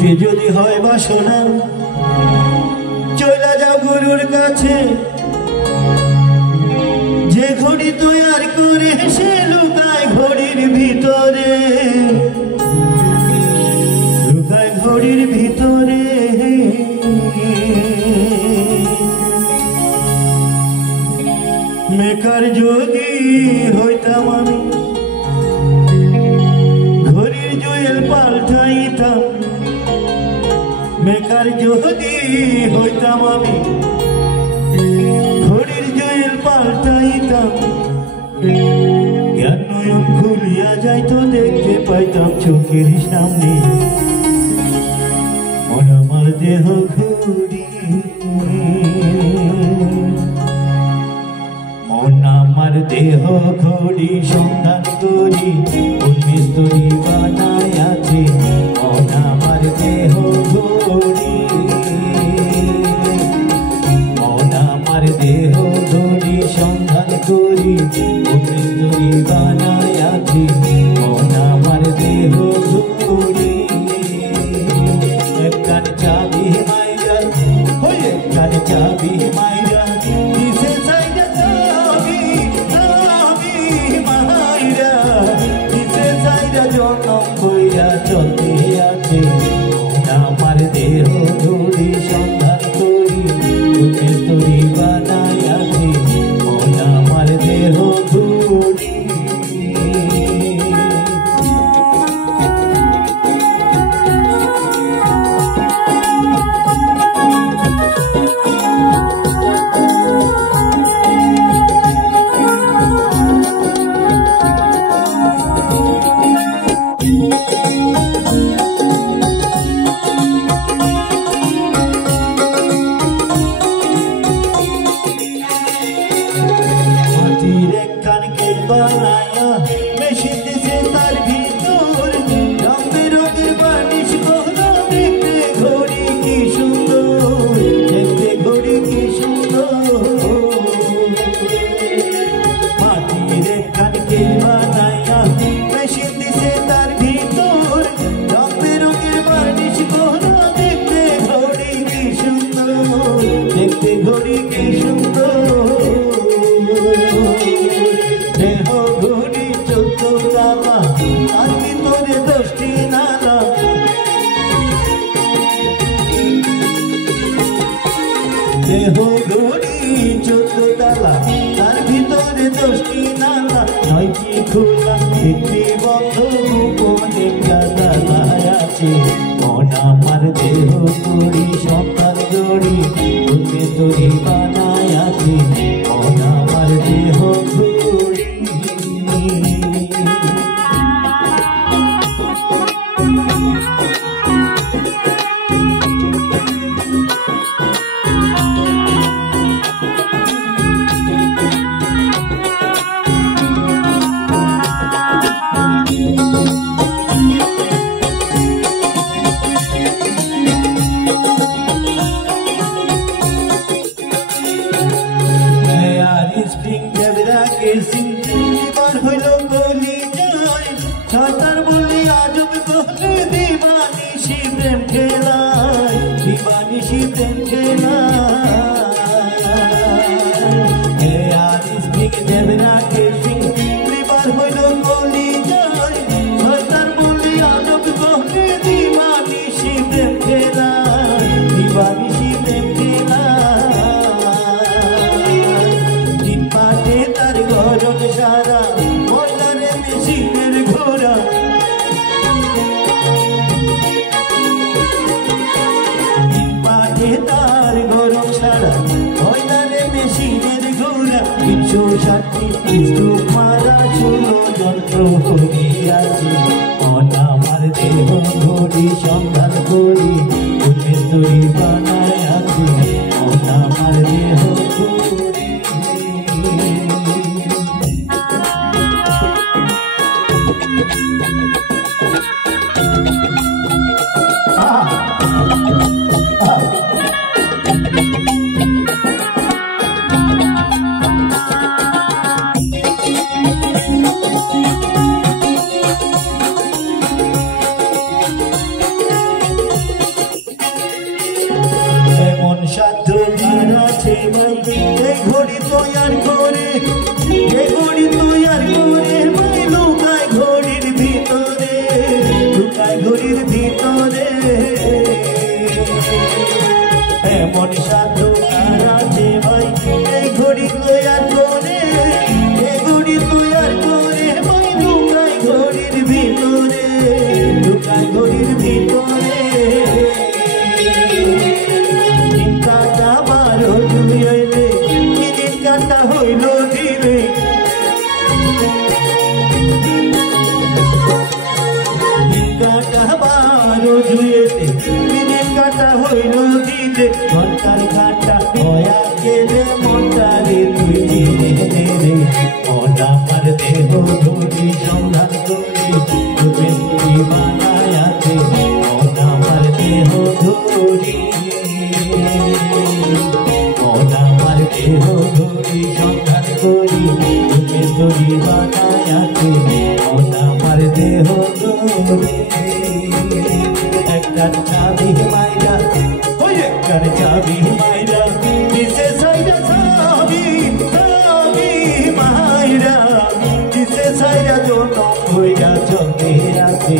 দেখতে যদি হয় বাসনা চলে যাও গুরুর কাছে যে ঘড়ি তৈরি করে সে লুকায় ঘড়ির ভিতরে লুকায় ঘড়ির ভিতরে মেকার যদি হইতাম আমি ঘড়ির জুয়েল পাল্টাইতাম মেকার যদি হইতাম আমি ঘড়ির জুয়েল পাল্টাইতাম জ্ঞান নয়ন খুলিয়া যাইতো দেখতে পাইতাম চোখের সামনে মন আমার দেহ ঘুরি মন আমার দেহ ঘড়ি সন্ধান করি মিস্ত্রি বানায় আছে মন আমার দেহ ঘড়ি মন আমার দেহ ঘড়ি সন্ধান করি মিস্ত্রি বানায় আছে মন আমার দেহ ঘড়ি একখান চাবি মাইরা একখান চাবি মাইরা কিসে চাইরা চাবি চাবি মাইরা কিসে চাইরা জনম কইরা চলতে আছে আমার দেহ ঘড়ি সন্ধান করি মিস্ত্রি বানায় আছে মন আমার দেহ ঘড়ি বানায়া মেশিন দিছে তার ভিতর রং বেরঙের বানিশ গহনা দেখতে ঘড়ি কি সুন্দর দেখতে ঘড়ি কি সুন্দর মাটির কানকে বানায়া মেশিন দিছে তার ভিতর রং বেরঙের বানিশ গহনা দেখতে ঘড়ি কি সুন্দর দেখতে ঘড়ি কি সুন্দর দেহ ঘড়ি 14 তালা আর ভিতরে 10টি নালা দেহ ঘড়ি 14 তালা আর ভিতরে 10টি নালা 9টি খোলা 1টি বন্ধ গোপনে জানালায় আছে মন আমার দেহ ঘড়ি সন্তান ঘড়ি মিস্ত্রি বানায় আছে মন আমার দেহ ঘড়ি সাঁতার বলি আজব করে দিবানিশি প্রেম খেলায় দিবানিশি প্রেম খেলায় আর স্পিক দেবরা কেসিং প্রিপার হইল গলি যায় সাঁতার বলি আজব করে দিবানিশি প্রেম খেলায় দিবানিশি প্রেম খেলায় দিন পাটে তার গরম সারা ময়দানে মেশিনের ঘোড়া পাটে তার গরম সারা ময়দানে মেশিনের ঘোড়া 360টি স্তূপ মারা 16 যন্ত্র হইয়াছে মন আমার দেহ ঘড়ি সন্ধান করি মিস্ত্রি বানায় আছে মন আমার দেহ ঘড়ি আছে ভাই এই ঘড়ি তৈয়ার করে, এই ঘড়ি তৈয়ার করে ভাই লুকায় ঘড়ির ভিতরে, লুকায় ঘড়ির ভিতরে। এমন সাধু কার আছে ভাই এই ঘড়ি তৈয়ার করে, এই ঘড়ি তৈয়ার করে ভাই লুকায় ঘড়ির ভিতরে, লুকায় ঘড়ির ভিতরে। দিন কাটা 12 জুয়েতে, দিন কাটা হইল দিনে, দিন কাটা 12 জুয়েতে, দিন কাটা হইল দিনে। ঘন্টার কাটা হয়া গেলে মনটারে তুই চিনে রে, মন আমার দেহ ধরি সন্ধান করি তোকে তুই বানায়াতে, মন আমার দেহ ধরি, মন আমার দেহ ধরি সন্ধান করি তোকে তুই বানায়াতে, মন আমার দেহ ধরি। একটা চাবি মাইরা, ওই একটা চাবি মাইরা দিছে সাইরা, চাবি চাবি মাইরা দিছে সাইরা, জনম হইয়া চলে আছে।